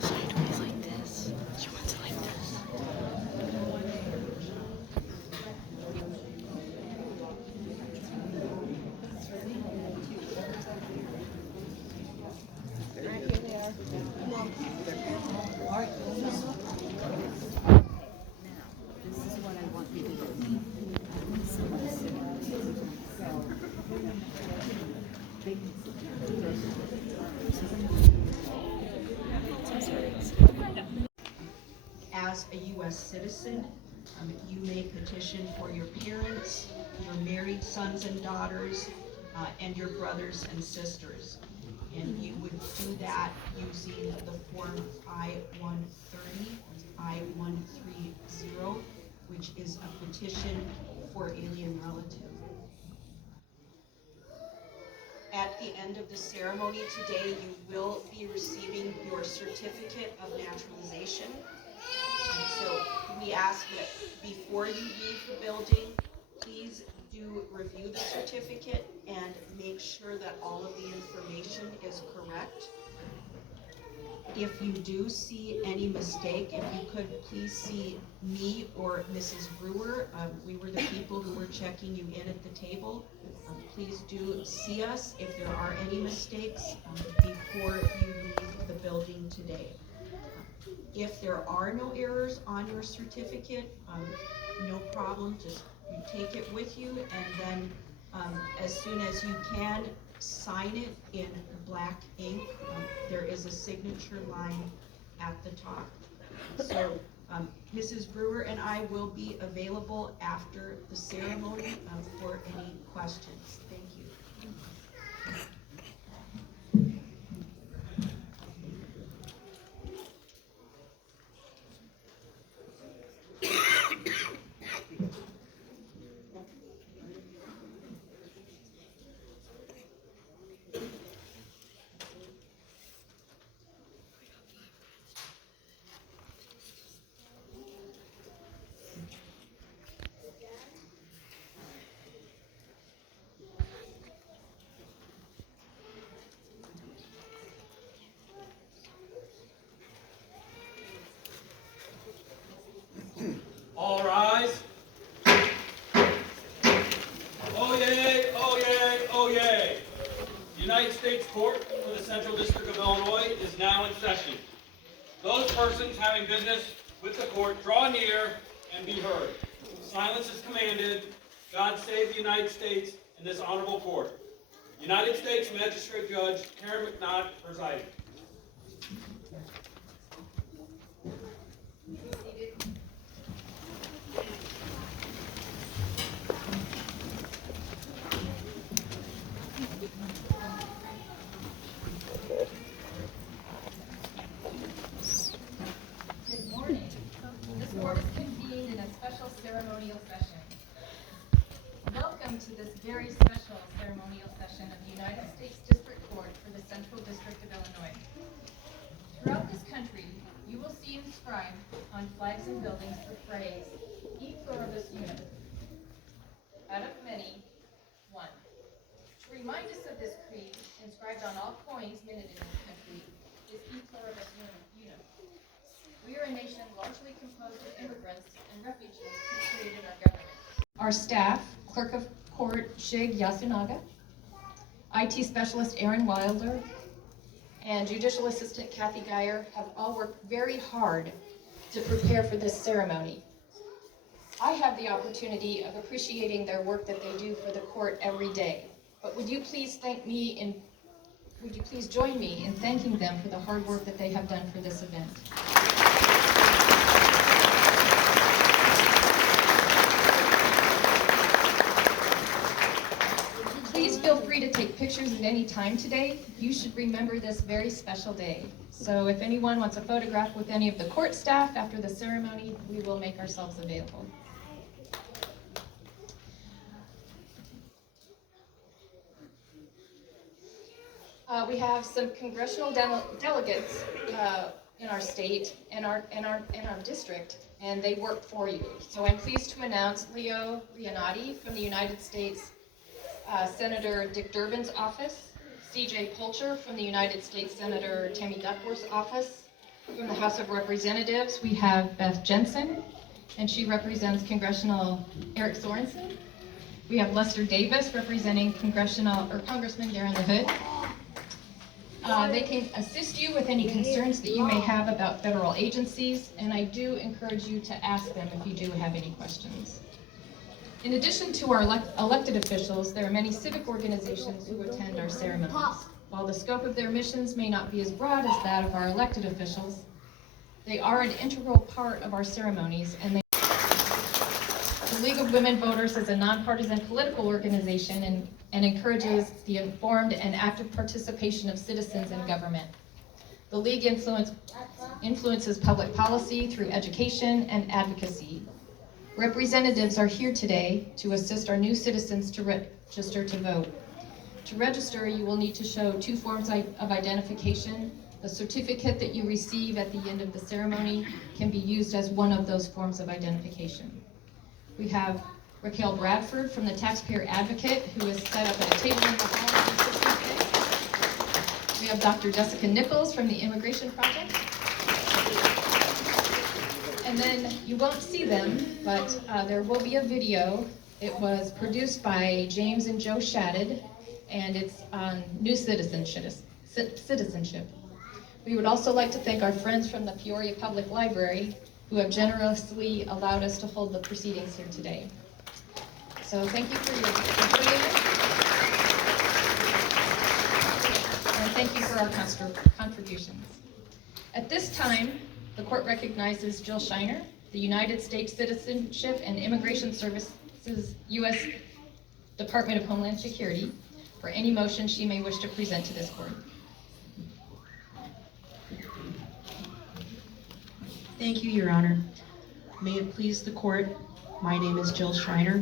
Sideways like this. She wants it like this. As a U.S. citizen, you may petition for your parents, your married sons and daughters, and your brothers and sisters. And you would do that using the form I-130, I-130, which is a petition for alien relative. At the end of the ceremony today, you will be receiving your certificate of naturalization. And so we ask that before you leave the building, please do review the certificate and make sure that all of the information is correct. If you do see any mistake, if you could please see me or Mrs. Brewer. We were the people who were checking you in at the table. Please do see us if there are any mistakes before you leave the building today. If there are no errors on your certificate, no problem, just you take it with you, and then as soon as you can, sign it in black ink. There is a signature line at the top. So Mrs. Brewer and I will be available after the ceremony for any questions. Thank you. All rise. Oyez, oyez, oyez. The United States Court for the Central District of Illinois is now in session. Those persons having business with the court, draw near and be heard. Silence is commanded. God save the United States and this honorable court. United States Magistrate Judge Karen McNaught presiding. Good morning. This court is convened in a special ceremonial session. Welcome to this very special ceremonial session of the United States District Court for the Central District of Illinois. Throughout this country, you will see inscribed on flags and buildings the phrase, E pluribus unum, out of many, one. To remind us of this creed, inscribed on all coins minted in this country, is E pluribus unum. We are a nation largely composed of immigrants and refugees who created our government. Our staff, Clerk of Court Shig Yasunaga, IT Specialist Aaron Wilder, and Judicial Assistant Kathy Geyer have all worked very hard to prepare for this ceremony. I have the opportunity of appreciating their work that they do for the court every day. But would you please join me in thanking them for the hard work that they have done for this event? Please feel free to take pictures at any time today. You should remember this very special day. So if anyone wants a photograph with any of the court staff after the ceremony, we will make ourselves available. We have some congressional delegates in our state and our district, and they work for you. So I'm pleased to announce Leo Leonati from the United States, Senator Dick Durbin's office, CJ Pulcher from the United States Senator Tammy Duckworth's office. From the House of Representatives, we have Beth Jensen, and she represents Congressional Eric Sorensen. We have Lester Davis representing Congressman Darren LaHood. They can assist you with any concerns that you may have about federal agencies, and I do encourage you to ask them if you do have any questions. In addition to our elected officials, there are many civic organizations who attend our ceremonies. While the scope of their missions may not be as broad as that of our elected officials, they are an integral part of our ceremonies, and the League of Women Voters is a nonpartisan political organization and encourages the informed and active participation of citizens in government. The League influences public policy through education and advocacy. Representatives are here today to assist our new citizens to register to vote. To register, you will need to show 2 forms of identification. The certificate that you receive at the end of the ceremony can be used as one of those forms of identification. We have Raquel Bradford from the Taxpayer Advocate, who is set up at a table in the hall to assist you today. We have Dr. Jessica Nichols from the Immigration Project. And then you won't see them, but there will be a video. It was produced by James and Joe Shaddid, and it's on new citizenship. We would also like to thank our friends from the Peoria Public Library who have generously allowed us to hold the proceedings here today. So thank you for your joining us, and thank you for our contributions. At this time, the court recognizes Jill Shiner, the United States Citizenship and Immigration Services U.S. Department of Homeland Security, for any motion she may wish to present to this court. Thank you, Your Honor. May it please the court, my name is Jill Schreiner.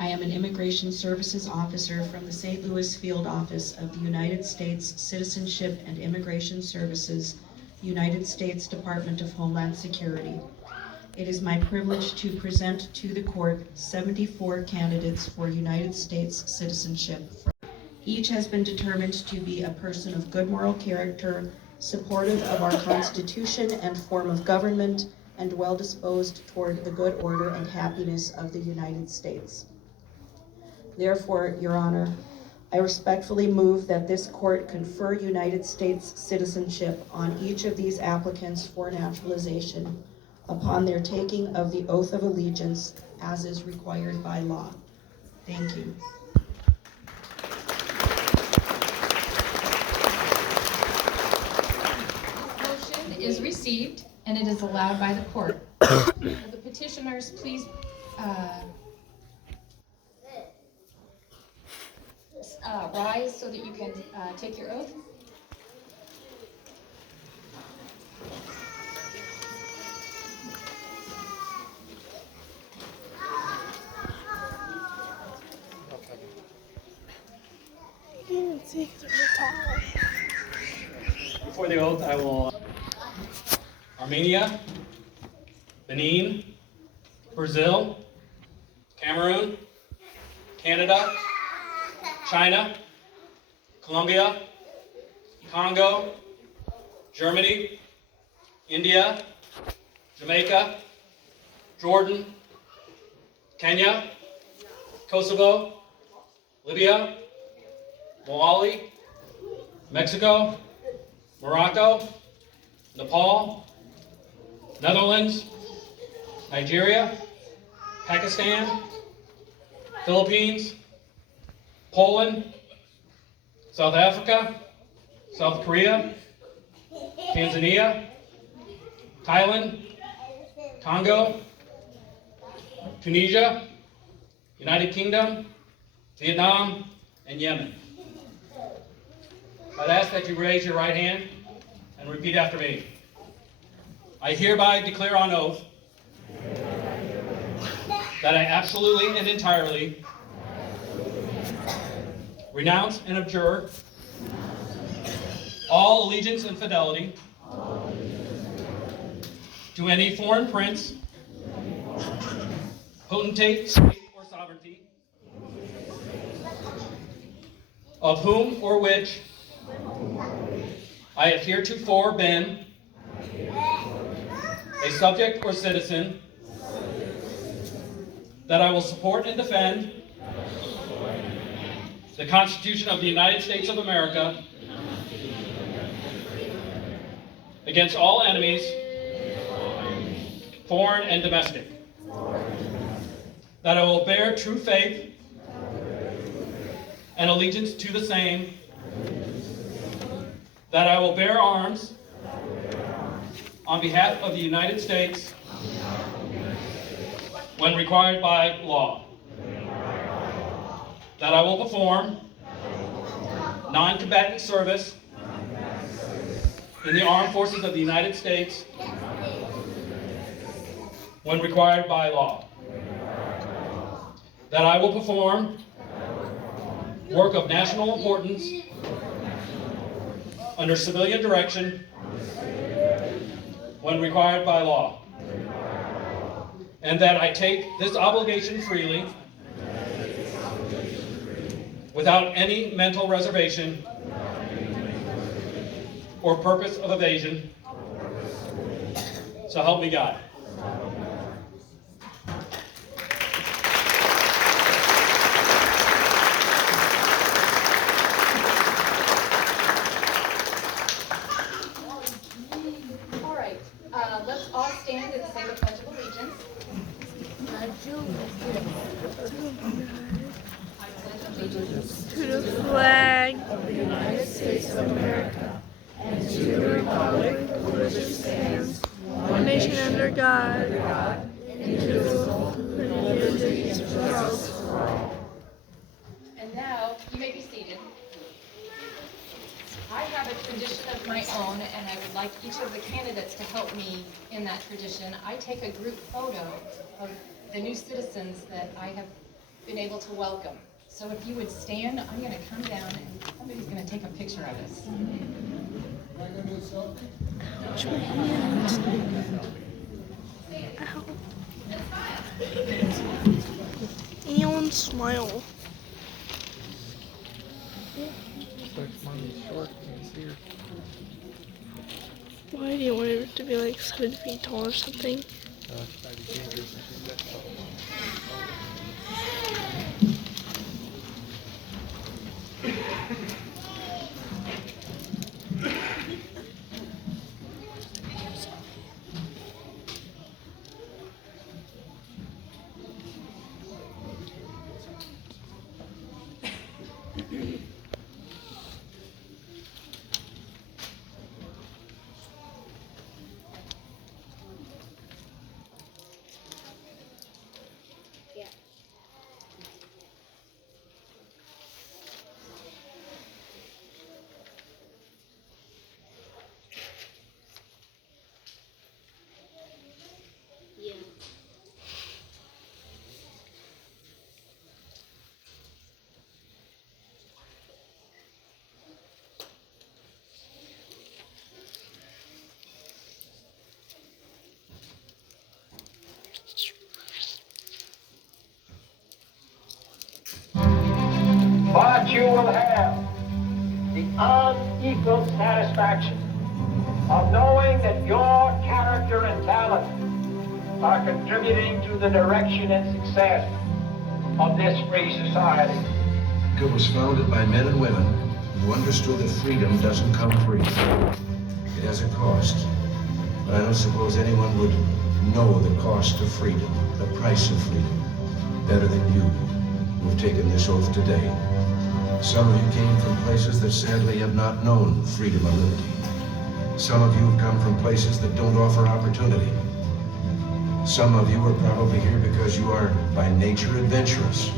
I am an Immigration Services Officer from the St. Louis Field Office of the United States Citizenship and Immigration Services, United States Department of Homeland Security. It is my privilege to present to the court 74 candidates for United States citizenship. Each has been determined to be a person of good moral character, supportive of our Constitution and form of government, and well-disposed toward the good order and happiness of the United States. Therefore, Your Honor, I respectfully move that this court confer United States citizenship on each of these applicants for naturalization upon their taking of the oath of allegiance as is required by law. Thank you. Is received and it is allowed by the court. Will the petitioners please rise so that you can take your oath? Before the oath, I will Armenia, Benin, Brazil, Cameroon, Canada, China, Colombia, Congo, Germany, India, Jamaica, Jordan, Kenya, Kosovo, Libya, Mali, Mexico, Morocco, Nepal, Netherlands, Nigeria, Pakistan, Philippines, Poland, South Africa, South Korea, Tanzania, Thailand, Congo, Tunisia, United Kingdom, Vietnam, and Yemen. I'd ask that you raise your right hand and repeat after me. I hereby declare on oath that I absolutely and entirely renounce and abjure all allegiance and fidelity to any foreign prince, potentate, state, or sovereignty, of whom or which I have heretofore been a subject or citizen, that I will support and defend the Constitution of the United States of America against all enemies, foreign and domestic, that I will bear true faith and allegiance to the same, that I will bear arms on behalf of the United States when required by law, that I will perform non-combatant service in the armed forces of the United States when required by law, that I will perform work of national importance under civilian direction when required by law, and that I take this obligation freely without any mental reservation or purpose of evasion, so help me God. All right, let's all stand and say the Pledge of Allegiance. I pledge allegiance To the flag of the United States of America and to the republic for which it stands, one nation under God, indivisible, with liberty and justice for all. And now, you may be seated. I have a tradition of my own, and I would like each of the candidates to help me in that tradition. I take a group photo of the new citizens that I have been able to welcome. So if you would stand, I'm going to come down and somebody's going to take a picture of us. And smile. Why do you want it to be like 7 feet tall or something? But you will have the unequaled satisfaction of knowing that your character and talent are contributing to the direction and success of this free society. It was founded by men and women who understood that freedom doesn't come free. It has a cost. But I don't suppose anyone would know the cost of freedom, the price of freedom, better than you who have taken this oath today. Some of you came from places that sadly have not known freedom or liberty. Some of you have come from places that don't offer opportunity. Some of you are probably here because you are by nature adventurous.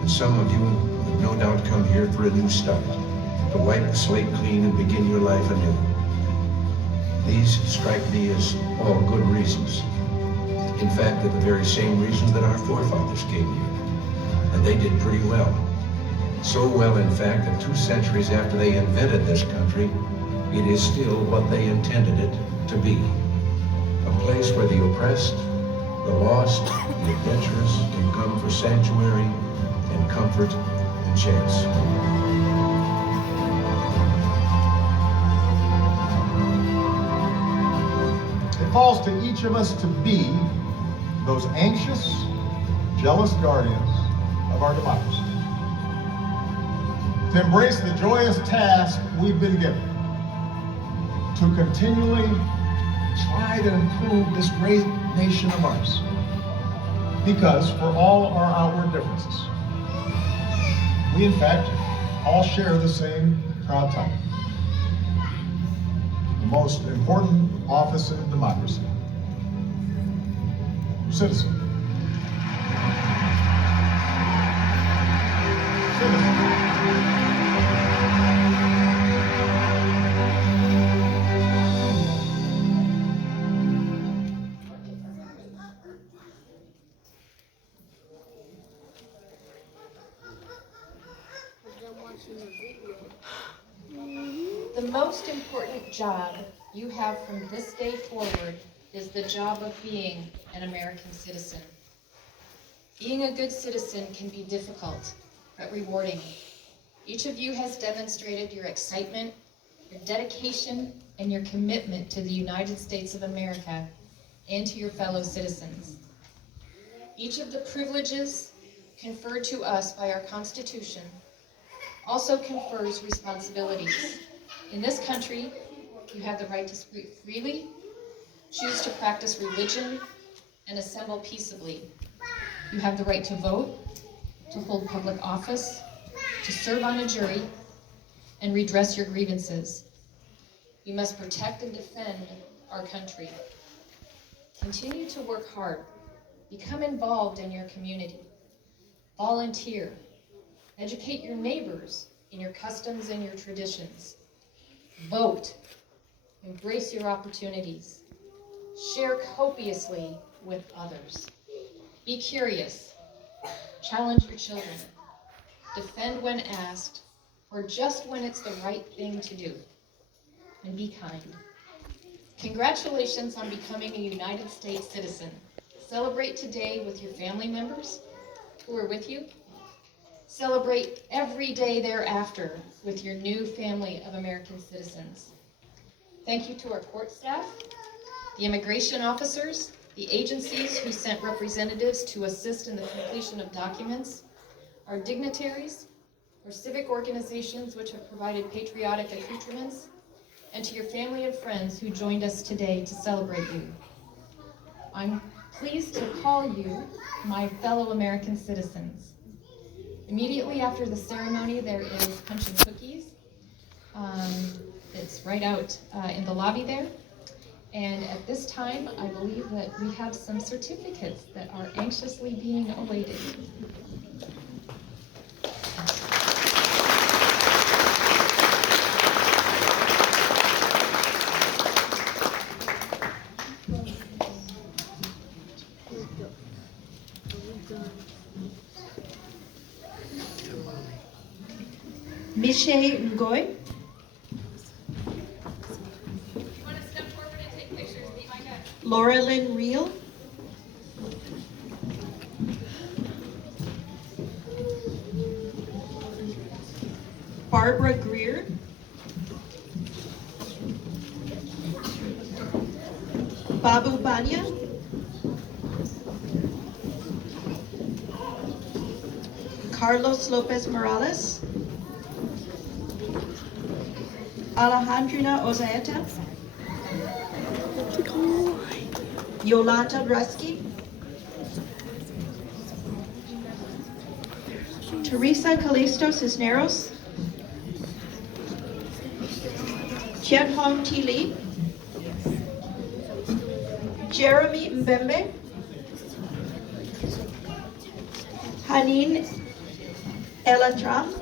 And some of you have no doubt come here for a new start, to wipe the slate clean and begin your life anew. These strike me as all good reasons. In fact, they're the very same reasons that our forefathers came here. And they did pretty well. So well, in fact, that 2 centuries after they invented this country, it is still what they intended it to be. A place where the oppressed, the lost, the adventurous can come for sanctuary and comfort and chance. calls to each of us to be those anxious, jealous guardians of our democracy. To embrace the joyous task we've been given to continually try to improve this great nation of ours. Because for all our outward differences, we in fact all share the same proud title. The most important office in a democracy. Citizen. Citizen. The most important job you have from this day forward is the job of being an American citizen. Being a good citizen can be difficult, but rewarding. Each of you has demonstrated your excitement, your dedication, and your commitment to the United States of America and to your fellow citizens. Each of the privileges conferred to us by our Constitution also confers responsibilities. In this country, you have the right to speak freely, choose to practice religion, and assemble peaceably. You have the right to vote, to hold public office, to serve on a jury, and redress your grievances. You must protect and defend our country. Continue to work hard. Become involved in your community. Volunteer. Educate your neighbors in your customs and your traditions. Vote. Embrace your opportunities. Share copiously with others. Be curious. Challenge your children. Defend when asked, or just when it's the right thing to do. And be kind. Congratulations on becoming a United States citizen. Celebrate today with your family members who are with you. Celebrate every day thereafter with your new family of American citizens. Thank you to our court staff, the immigration officers, the agencies who sent representatives to assist in the completion of documents, our dignitaries, our civic organizations which have provided patriotic accoutrements, and to your family and friends who joined us today to celebrate you. I'm pleased to call you my fellow American citizens. Immediately after the ceremony, there is punch and cookies. It's right out in the lobby there. And at this time, I believe that we have some certificates that are anxiously being awaited. Miche Ngoy. You want to step forward and take pictures? Be my guest. Laura Lynn Reel. Barbara Greer. Babu Banya. Carlos Lopez Morales. Alejandrina Ozaeta. Yolanda Rusky. Teresa Calisto Cisneros. Chien Hong T. Lee. Jeremy Mbembe. Hanine Ella Trump.